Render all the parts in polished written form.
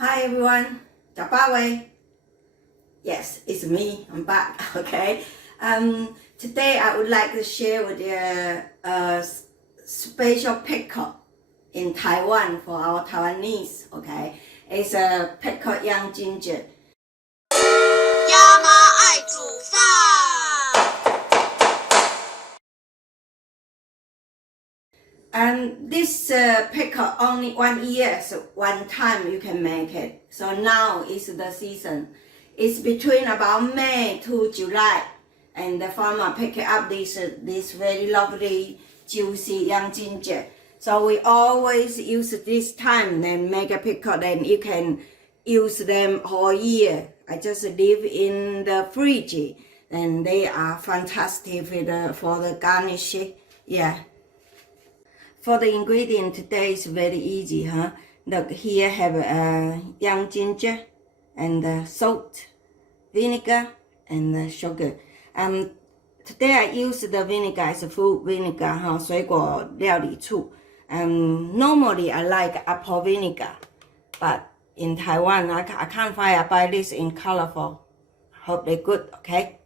Hi everyone, chào ba Wei. Yes, it's me. I'm back. Okay. Today I would like to share with you a special pickle in Taiwan for our Taiwanese. Okay, it's a pickled young ginger. 亚妈爱煮饭。This pickle only 1 year, so one time you can make it. So now is the season. It's between about May to July, and the farmer pick up this very lovely, juicy young ginger. So we always use this time and make a pickle. Then you can use them all year. I just leave in the fridge, and they are fantastic for the garnish. Yeah. For the ingredient today is very easy, huh? Look, here have young ginger and salt, vinegar and sugar. Today I use the vinegar as a fruit vinegar, huh? 水果料理醋. Normally I like apple vinegar, but in Taiwan I can't find. I buy this in colorful. Hope they're good, okay?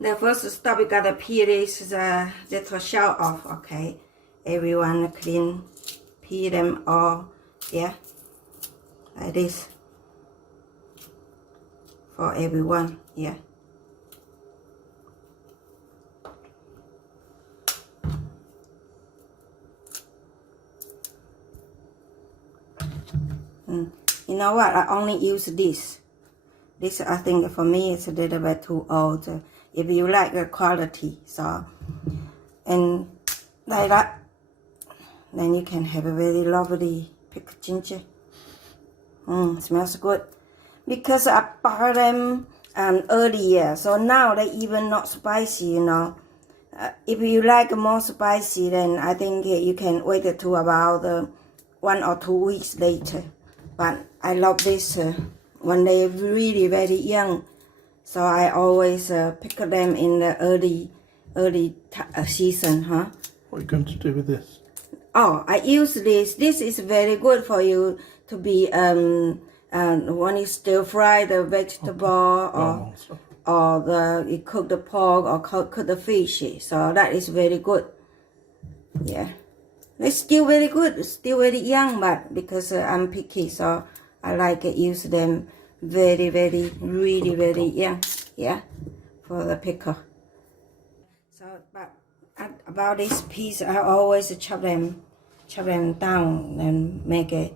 The first step we gotta peel this little shell off, okay? Everyone peel them all, yeah, like this, for everyone, yeah. You know what, I only use this. This I think for me it's a little bit too old. If you like the quality, so, and like that, then you can have a very lovely pickled ginger. Smells good. Because I bought them earlier, so now they even not spicy, you know. If you like more spicy, then I think you can wait to about 1 or 2 weeks later. But I love this when they're really very young. So I always pickle them in the early season, huh? What are you going to do with this? Oh, I use this. This is very good for you to be when you stir fry the vegetable or you cook the pork or cook the fish. So that is very good. Yeah, it's still very good. Still very young, but because I'm picky, so I like to use them really very young. Yeah, for the pickle. So, but about this piece, I always chop them down and make it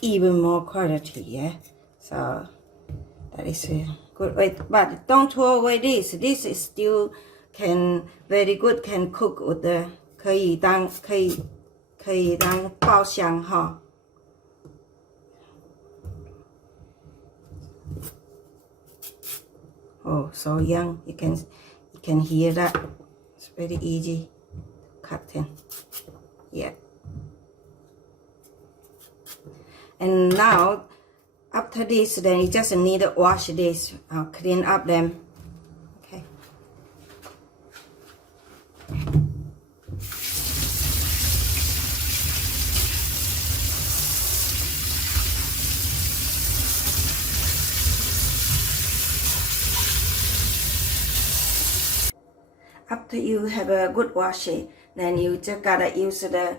even more quality, yeah. So that is a good way. But don't throw away this. This is still very good. Can cook with the 可以当爆香哈。Oh, so young. You can hear that. It's very easy cutting. Yeah. And now, after this, then you just need to wash this, clean up them. Okay. After you have a good washing, then you just gotta use the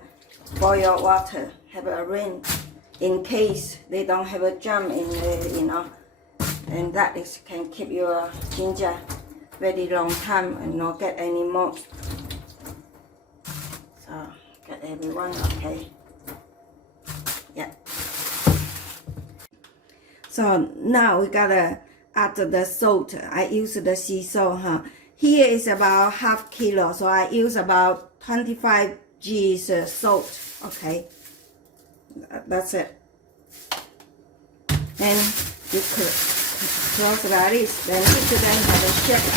boil water, have a rinse, in case they don't have a germ in there, you know. And that can keep your ginger very long time and not get any mold. So get everyone, okay. Yeah. So now we gotta add the salt. I use the sea salt, huh? Here is about half kilo, so I use about 25 G's salt. Okay, that's it. Then you could close like this. Then you then have a shake.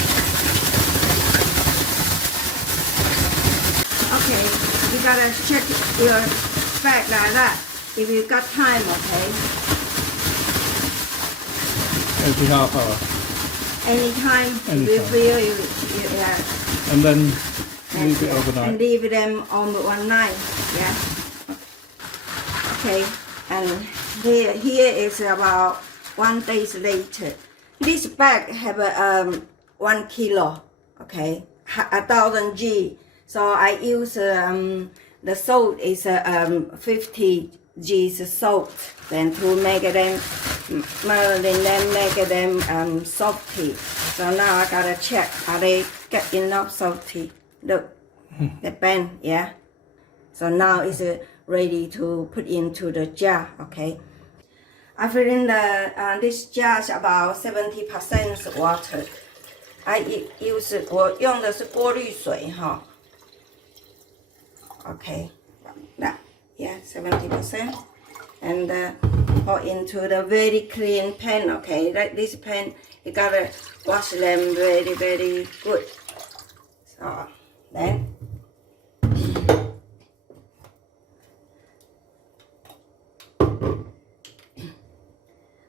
Okay, you gotta check your bag like that if you got time. Okay. Every half hour. Anytime you feel yeah. And then leave it overnight. And leave them on one night, yeah. Okay, And here is about 1 day later. This bag have 1 kilo, okay, 1,000 G. So I use the salt is 50 G's salt, then to make them marinate them, make them salty. So now I gotta check, are they get enough salty? Look, the pan, yeah. So now it's ready to put into the jar, okay. I fill in the this jar is about 70% water. I use 我用的是过滤水哈。Okay, that yeah 70%, and pour into the very clean pan. Okay, like this pan you gotta wash them very good. So then.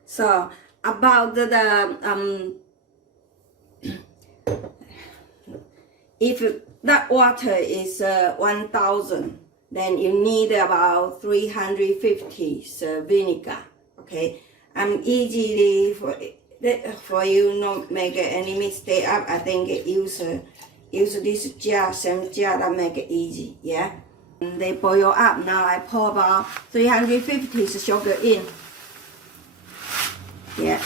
So about if that water is 1,000, then you need about 350 vinegar. Okay, easily for you not make any mistake. I think use this jar, same jar that make it easy. Yeah, and they boil up. Now I pour about 350 sugar in. Yeah,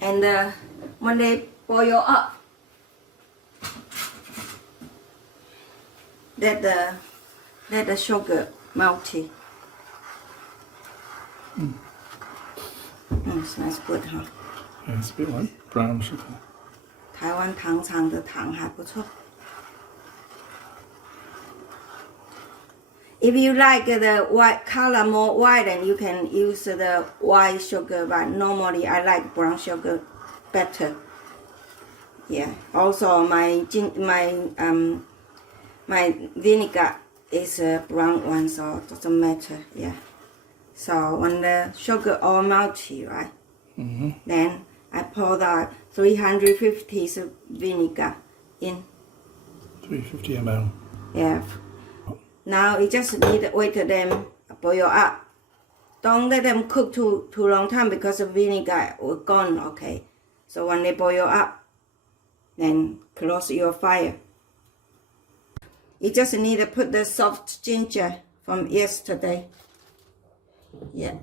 and when they boil up, let the sugar melty. Smells good, huh? Yeah, it's a bit like brown sugar. 台湾糖厂的糖还不错。If you like the white color more white, then you can use the white sugar. But normally I like brown sugar better. Yeah. Also my vinegar is a brown one, so it doesn't matter. Yeah. So when the sugar all melty, right? Then I pour that 350 vinegar in. 350 ml. Yeah. Now you just need to wait till them boil up. Don't let them cook too long time because the vinegar will gone, okay? So when they boil up, then close your fire. You just need to put the soft ginger from yesterday. Yeah.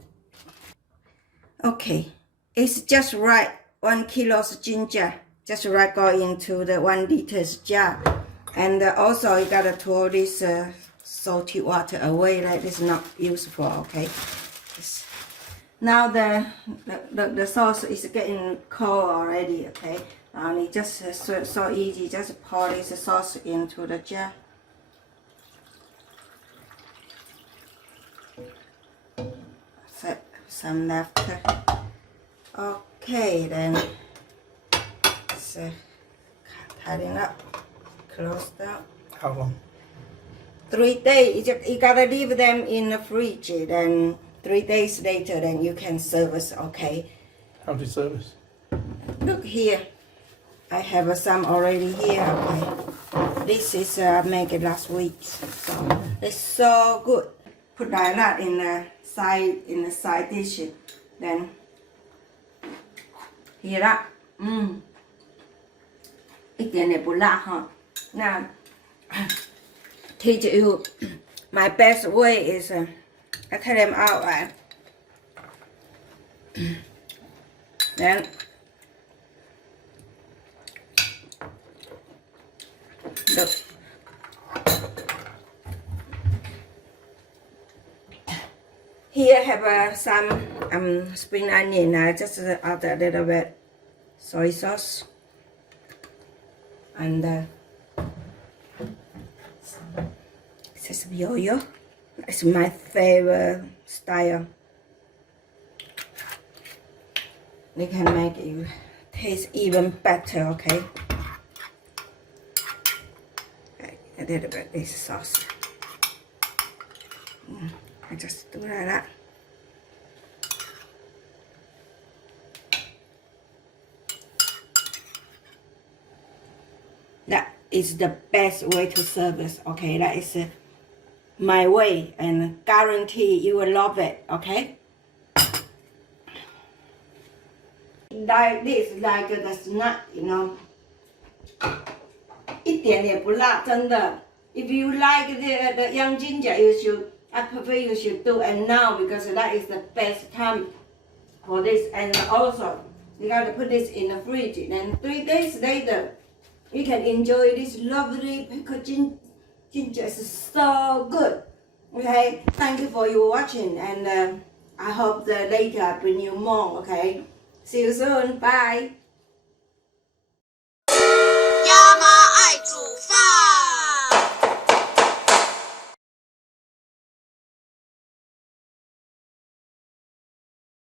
Okay. It's just right. 1 kilo ginger. Just right go into the 1 liter jar. And also you gotta throw this salty water away, like this is not useful, okay? Now the sauce is getting cold already, okay? Now it's just so easy, just pour this sauce into the jar. Some left. Okay, then tighten up, close down. How long? 3 days. You gotta leave them in the fridge. Then 3 days later, then you can service. Okay. How do you service? Look here. I have some already here. Okay. This is made last week. So it's so good. Put like that in the side dish. Then here up. 一点也不辣哈。那 teach you my best way is I take them out, right? Then look. Here have some spring onion. I just add a little bit soy sauce and sesame oil. It's my favorite style. They can make it taste even better, okay? A little bit of this sauce. I just do like that. That is the best way to serve this, okay? That is my way and guarantee you will love it, okay? Like this, like the snack, you know. 一点也不辣，真的。If you like the young ginger, I prefer you should do it now because that is the best time for this. And also, you got to put this in the fridge. And 3 days later, you can enjoy this lovely pickled ginger. It's so good. Okay, thank you for your watching, and I hope that later I bring you more. Okay, see you soon. Bye.